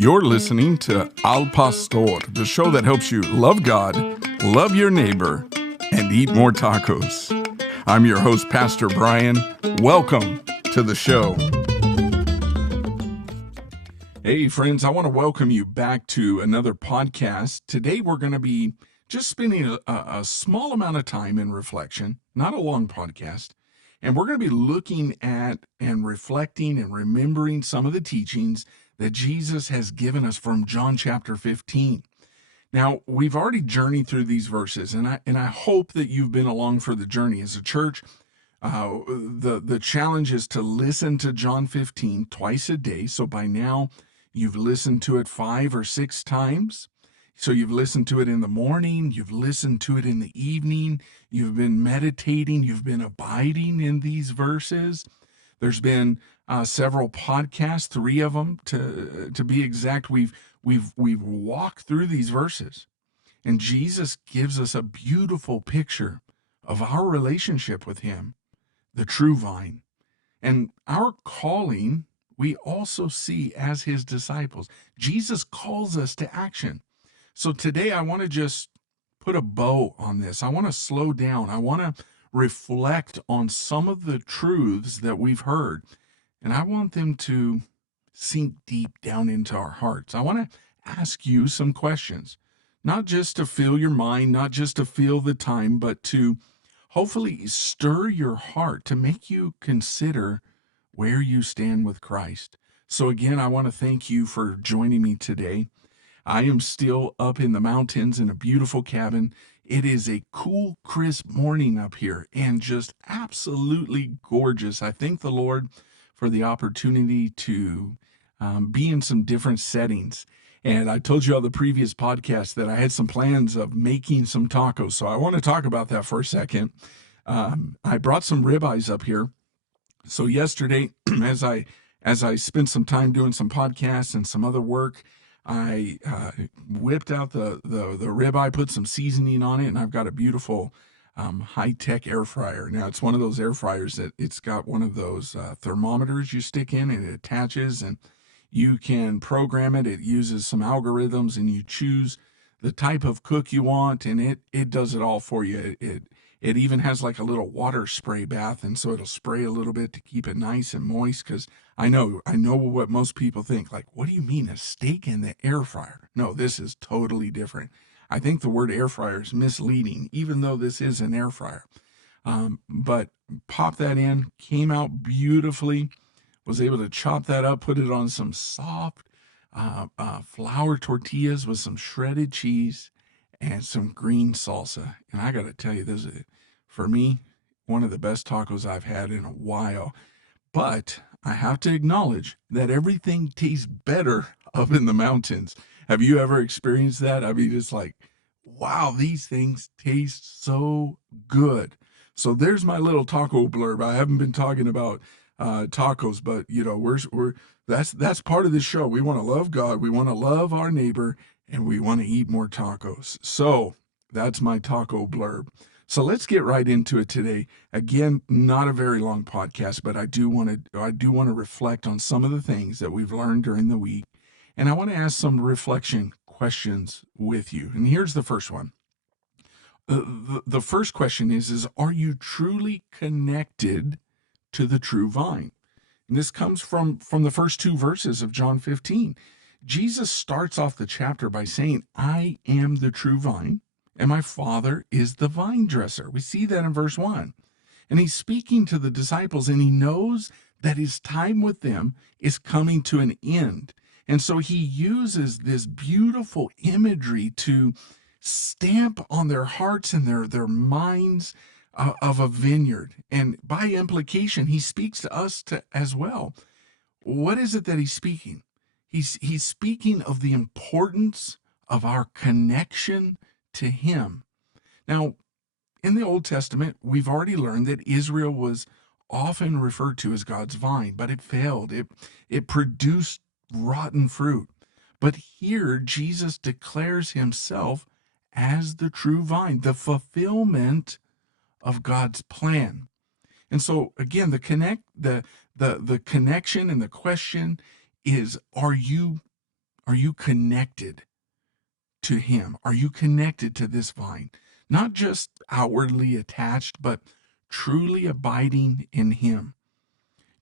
You're listening to Al Pastor, the show that helps you love God, love your neighbor, and eat more tacos. I'm your host, Pastor Brian. Welcome to the show. Hey, friends, I want to welcome you back to another podcast. Today, we're going to be just spending a small amount of time in reflection, not a long podcast. And we're going to be looking at and reflecting and remembering some of the teachings that Jesus has given us from John chapter 15. Now, we've already journeyed through these verses, and I hope that you've been along for the journey. As a church, the challenge is to listen to John 15 twice a day. So by now, you've listened to it 5 or 6 times. So you've listened to it in the morning, you've listened to it in the evening, you've been meditating, you've been abiding in these verses. There's been several podcasts, 3 of them to be exact. We've walked through these verses, and Jesus gives us a beautiful picture of our relationship with Him, the true vine, and our calling. We also see as His disciples. Jesus calls us to action. So today I want to just put a bow on this. I want to slow down. I want to reflect on some of the truths that we've heard. And I want them to sink deep down into our hearts. I want to ask you some questions, not just to fill your mind, not just to fill the time, but to hopefully stir your heart, to make you consider where you stand with Christ. So again, I want to thank you for joining me today. I am still up in the mountains in a beautiful cabin. It is a cool, crisp morning up here and just absolutely gorgeous. I thank the Lord for the opportunity to be in some different settings. And I told you on the previous podcast that I had some plans of making some tacos. So I want to talk about that for a second. I brought some ribeyes up here. So yesterday, as I spent some time doing some podcasts and some other work, I whipped out the ribeye, put some seasoning on it, and I've got a beautiful high-tech air fryer. Now, it's one of those air fryers that it's got one of those thermometers you stick in, and it attaches, and you can program it. It uses some algorithms, and you choose the type of cook you want, and it does it all for you. It even has like a little water spray bath, and so it'll spray a little bit to keep it nice and moist, because I know what most people think. Like, what do you mean, a steak in the air fryer? No, this is totally different. I think the word air fryer is misleading, even though this is an air fryer. But pop that in, came out beautifully, was able to chop that up, put it on some soft flour tortillas with some shredded cheese and some green salsa. And I got to tell you, this is, for me, one of the best tacos I've had in a while. But I have to acknowledge that everything tastes better up in the mountains. Have you ever experienced that? I mean, it's like, wow, these things taste so good. So there's my little taco blurb. I haven't been talking about tacos, but you know, that's part of the show. We want to love God, we want to love our neighbor, and we want to eat more tacos. So that's my taco blurb. So let's get right into it today. Again, not a very long podcast, but I do want to reflect on some of the things that we've learned during the week, and I want to ask some reflection questions with you. And here's the first one. The first question is are you truly connected to the true vine? And this comes from the first 2 verses of John 15. Jesus starts off the chapter by saying, I am the true vine, and my Father is the vine dresser. We see that in verse 1. And he's speaking to the disciples, and he knows that his time with them is coming to an end. And so he uses this beautiful imagery to stamp on their hearts and their minds of a vineyard. And by implication, he speaks to us as well. What is it that he's speaking? He's speaking of the importance of our connection to him. Now, in the Old Testament, we've already learned that Israel was often referred to as God's vine, but it failed. It produced rotten fruit. But here, Jesus declares himself as the true vine, the fulfillment of God's plan. And so again, the connection and the question is, are you Are you connected to him? Are you connected to this vine? Not just outwardly attached, but truly abiding in him.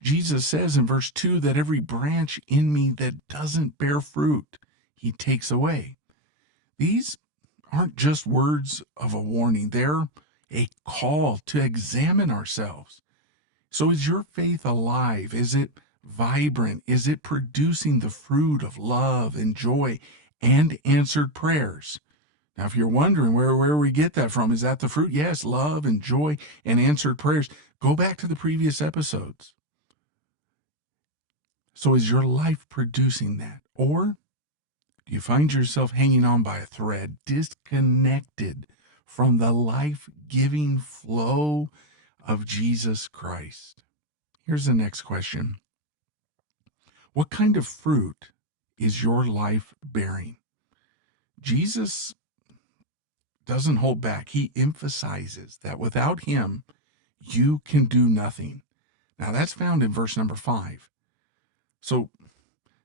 Jesus says in verse 2 that every branch in me that doesn't bear fruit, he takes away. These aren't just words of a warning, they're a call to examine ourselves. So is your faith alive? Is it vibrant? Is it producing the fruit of love and joy and answered prayers? Now, if you're wondering where we get that from, is that the fruit? Yes, love and joy and answered prayers. Go back to the previous episodes. So is your life producing that? Or do you find yourself hanging on by a thread, disconnected from the life-giving flow of Jesus Christ? Here's the next question. What kind of fruit is your life bearing? Jesus doesn't hold back. He emphasizes that without him, you can do nothing. Now that's found in verse number 5. So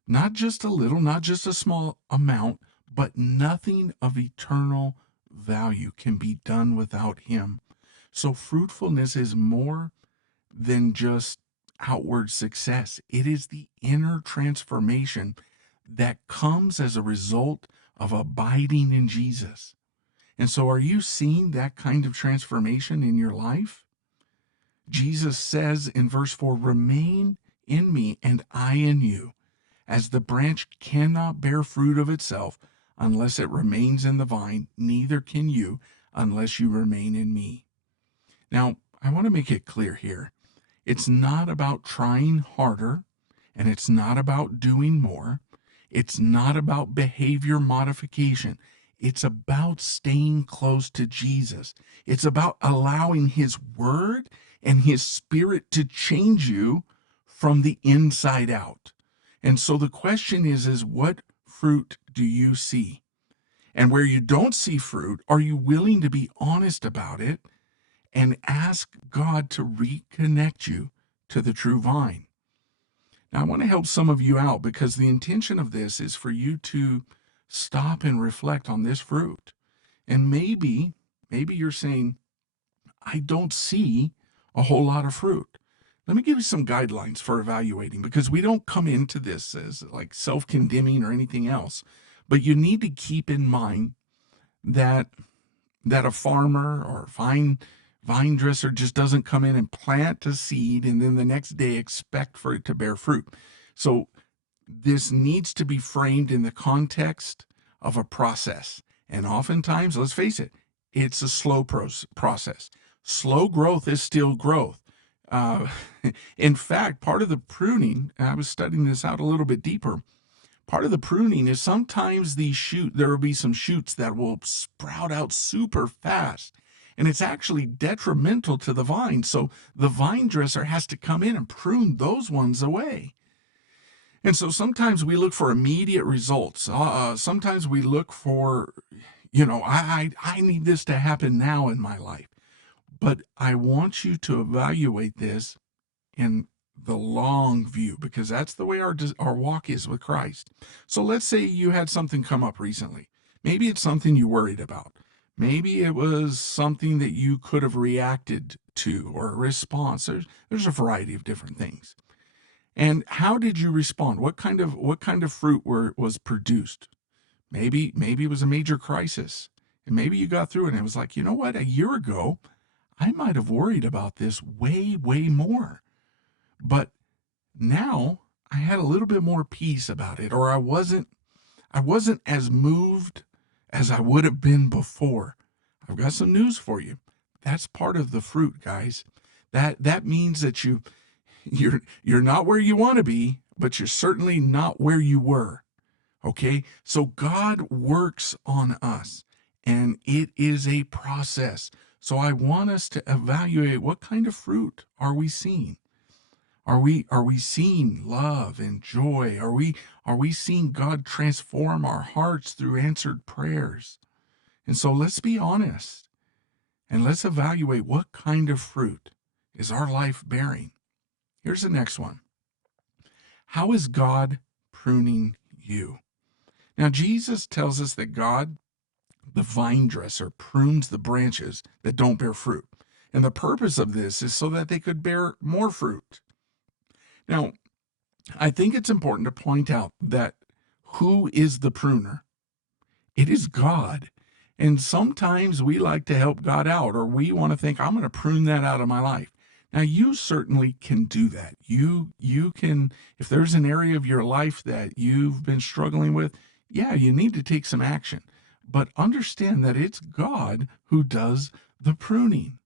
not just a little, not just a small amount, but nothing of eternal value can be done without him. So fruitfulness is more than just outward success. It is the inner transformation that comes as a result of abiding in Jesus. And so are you seeing that kind of transformation in your life? Jesus says in verse 4, remain in me and I in you, as the branch cannot bear fruit of itself unless it remains in the vine, neither can you unless you remain in me. Now, I want to make it clear here. It's not about trying harder, and it's not about doing more. It's not about behavior modification. It's about staying close to Jesus. It's about allowing his word and his spirit to change you from the inside out. And so the question is what fruit do you see? And where you don't see fruit, are you willing to be honest about it and ask God to reconnect you to the true vine? Now, I want to help some of you out because the intention of this is for you to stop and reflect on this fruit. And maybe you're saying, I don't see a whole lot of fruit. Let me give you some guidelines for evaluating, because we don't come into this as like self-condemning or anything else. But you need to keep in mind that a farmer or vine dresser just doesn't come in and plant a seed and then the next day expect for it to bear fruit. So this needs to be framed in the context of a process. And oftentimes, let's face it, it's a slow process. Slow growth is still growth. Uh, in fact, part of the pruning, I was studying this out a little bit deeper, part of the pruning is sometimes there will be some shoots that will sprout out super fast. And it's actually detrimental to the vine. So the vine dresser has to come in and prune those ones away. And so sometimes we look for immediate results. Sometimes we look for, I need this to happen now in my life. But I want you to evaluate this in the long view, because that's the way our walk is with Christ. So let's say you had something come up recently. Maybe it's something you worried about. Maybe it was something that you could have reacted to or a response. There's a variety of different things. And how did you respond? What kind of fruit was produced? Maybe it was a major crisis, and maybe you got through it and it was like, you know what? A year ago, I might have worried about this way, way more. But now I had a little bit more peace about it, or I wasn't as moved as I would have been before. I've got some news for you. That's part of the fruit, guys. That means that you're not where you want to be, but you're certainly not where you were. Okay? So God works on us, and it is a process. So I want us to evaluate, what kind of fruit are we seeing? Are we seeing love and joy? Are we seeing God transform our hearts through answered prayers? And so let's be honest and let's evaluate, what kind of fruit is our life bearing? Here's the next one. How is God pruning you? Now, Jesus tells us that God, the vine dresser, prunes the branches that don't bear fruit. And the purpose of this is so that they could bear more fruit. Now, I think it's important to point out that who is the pruner? It is God. And sometimes we like to help God out, or we want to think, I'm going to prune that out of my life. Now, you certainly can do that. You can, if there's an area of your life that you've been struggling with, yeah, you need to take some action. But understand that it's God who does the pruning.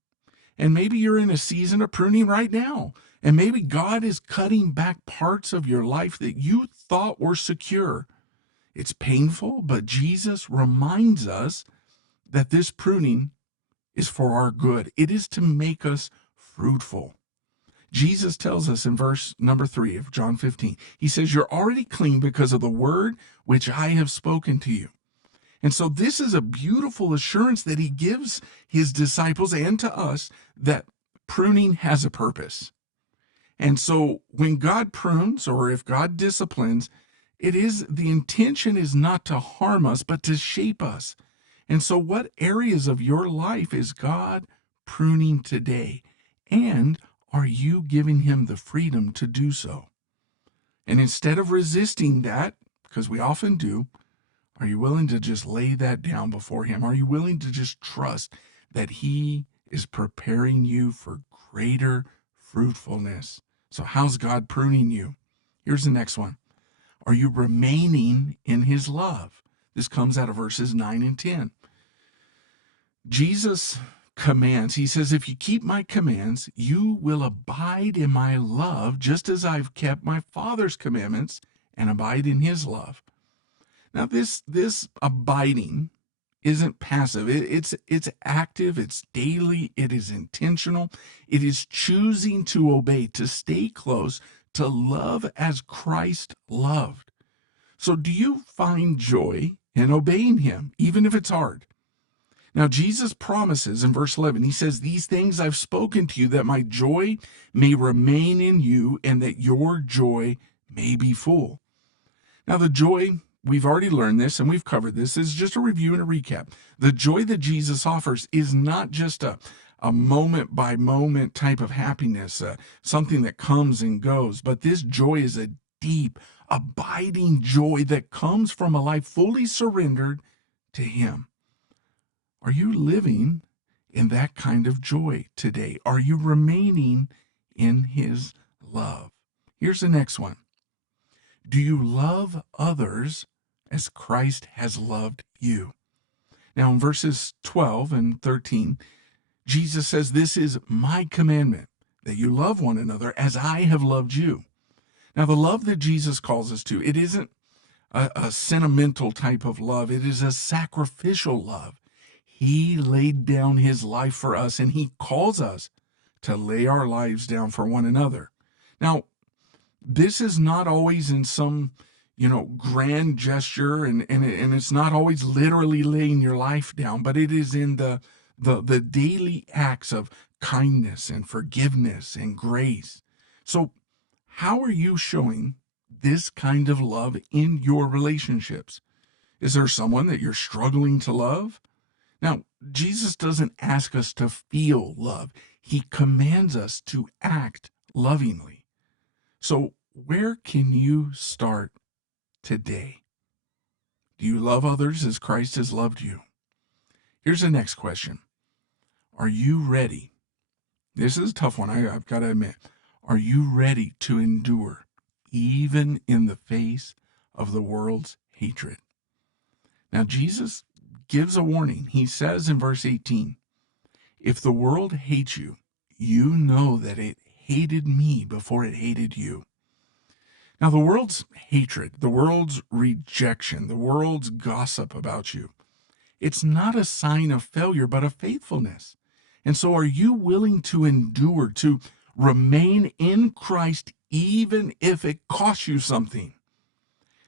And maybe you're in a season of pruning right now. And maybe God is cutting back parts of your life that you thought were secure. It's painful, but Jesus reminds us that this pruning is for our good. It is to make us fruitful. Jesus tells us in verse number 3 of John 15, he says, you're already clean because of the word which I have spoken to you. And so this is a beautiful assurance that he gives his disciples and to us that pruning has a purpose. And so when God prunes, or if God disciplines, the intention is not to harm us, but to shape us. And so what areas of your life is God pruning today? And are you giving him the freedom to do so? And instead of resisting that, because we often do, are you willing to just lay that down before him? Are you willing to just trust that he is preparing you for greater fruitfulness? So how's God pruning you? Here's the next one. Are you remaining in his love? This comes out of verses 9 and 10. Jesus commands, he says, if you keep my commands, you will abide in my love, just as I've kept my Father's commandments and abide in his love. Now, this abiding isn't passive. It's active, it's daily, it is intentional. It is choosing to obey, to stay close, to love as Christ loved. So do you find joy in obeying him, even if it's hard? Now, Jesus promises in verse 11, he says, these things I've spoken to you, that my joy may remain in you and that your joy may be full. Now, the joy, we've already learned this and we've covered this, is just a review and a recap. The joy that Jesus offers is not just a moment by moment type of happiness, something that comes and goes, but this joy is a deep, abiding joy that comes from a life fully surrendered to him. Are you living in that kind of joy today? Are you remaining in his love? Here's the next one. Do you love others as Christ has loved you? Now, in verses 12 and 13, Jesus says, this is my commandment, that you love one another as I have loved you. Now, the love that Jesus calls us to, it isn't a sentimental type of love. It is a sacrificial love. He laid down his life for us, and he calls us to lay our lives down for one another. Now, this is not always in some, grand gesture, and it's not always literally laying your life down, but it is in the daily acts of kindness and forgiveness and grace. So how are you showing this kind of love in your relationships? Is there someone that you're struggling to love? Now, Jesus doesn't ask us to feel love. He commands us to act lovingly. So where can you start today? Do you love others as Christ has loved you? Here's the next question. Are you ready? This is a tough one, I've got to admit. Are you ready to endure even in the face of the world's hatred? Now, Jesus gives a warning. He says in verse 18, if the world hates you, you know that it hated me before it hated you. Now, the world's hatred, the world's rejection, the world's gossip about you, it's not a sign of failure, but of faithfulness. And so are you willing to endure, to remain in Christ, even if it costs you something?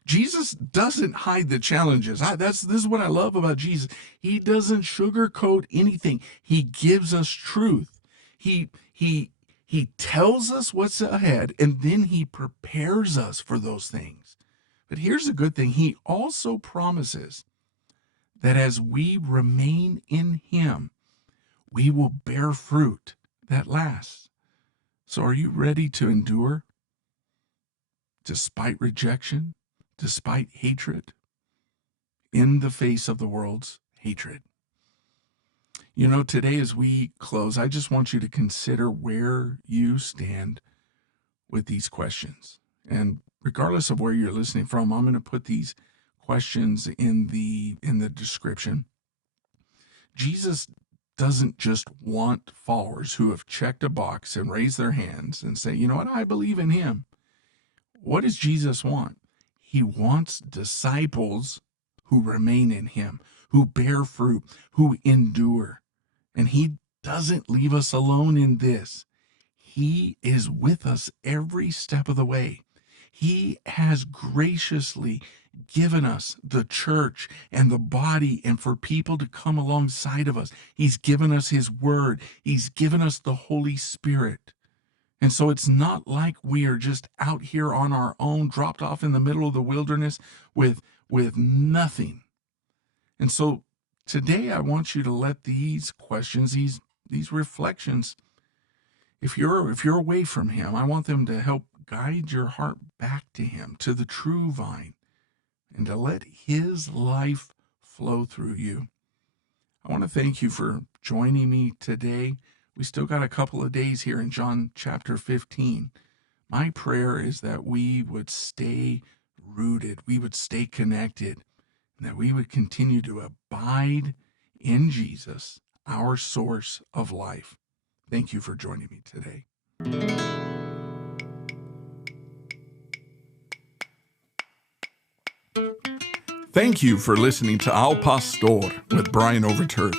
Jesus doesn't hide the challenges. This is what I love about Jesus. He doesn't sugarcoat anything. He gives us truth. He tells us what's ahead, and then he prepares us for those things. But here's the good thing. He also promises that as we remain in him, we will bear fruit that lasts. So are you ready to endure despite rejection, despite hatred, in the face of the world's hatred? You know, today as we close, I just want you to consider where you stand with these questions. And regardless of where you're listening from, I'm going to put these questions in the description. Jesus doesn't just want followers who have checked a box and raised their hands and say, you know what, I believe in him. What does Jesus want? He wants disciples who remain in him, who bear fruit, who endure. And he doesn't leave us alone in this. He is with us every step of the way. He has graciously given us the church and the body and for people to come alongside of us. He's given us his word. He's given us the Holy Spirit. And so it's not like we are just out here on our own, dropped off in the middle of the wilderness with nothing. And so today I want you to let these questions, these reflections, if you're away from him, I want them to help guide your heart back to him, to the true vine, and to let his life flow through you. I want to thank you for joining me today. We still got a couple of days here in John chapter 15. My prayer is that we would stay rooted, we would stay connected, and that we would continue to abide in Jesus, our source of life. Thank you for joining me today. Thank you for listening to Al Pastor with Brian Overturf.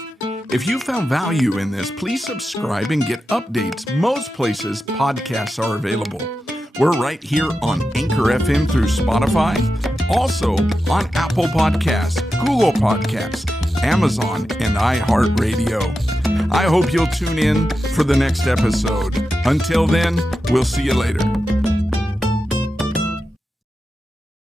If you found value in this, please subscribe and get updates most places podcasts are available. We're right here on Anchor FM through Spotify, also on Apple Podcasts, Google Podcasts, Amazon, and iHeartRadio. I hope you'll tune in for the next episode. Until then, we'll see you later.